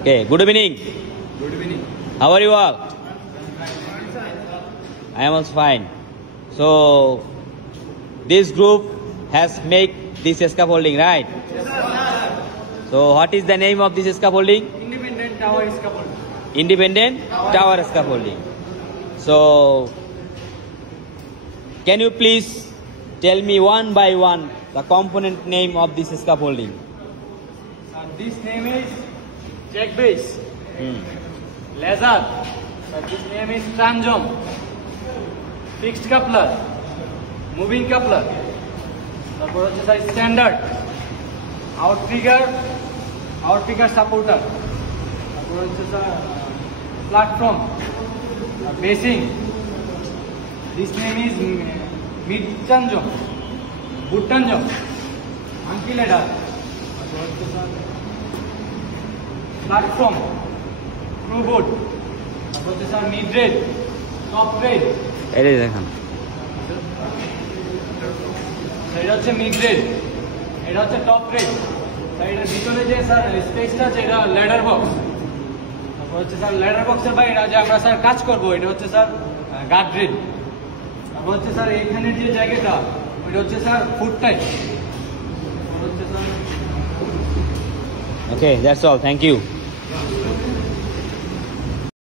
Okay, good evening. Good evening. How are you all? I am also fine. So, this group has made this scaffolding, right? Yes, sir. So, what is the name of this scaffolding? Independent tower scaffolding. Independent Tower Scaffolding. So, can you please tell me one by one the component name of this scaffolding? This name is jack base. Laser. This name is transom. Fixed coupler. Moving coupler. তারপর হচ্ছে sir standard আউটফিগার supporter তারপর হচ্ছে sir platform basing this name is mid টানজম boot টানজম আঙ্কি ladder তারপর হচ্ছে স্যার প্ল্যাটফর্ম ক্রু বোর্ড তারপর হচ্ছে sir mid red top red এই দেখুন, এটা হচ্ছে মিড রেড, এটা হচ্ছে টপ রেড, এটার ভিতরে যে স্যার স্পেসটা আছে এটা ল্যাডার বক্স। তারপর হচ্ছে স্যার ল্যাডার বক্সের বাইরে যে আমরা স্যার কাজ করবো এটা হচ্ছে স্যার গার্ড রেড। তারপর হচ্ছে স্যার এইখানের যে জায়গাটা ওইটা হচ্ছে sir food type. Okay, that's all. Thank you.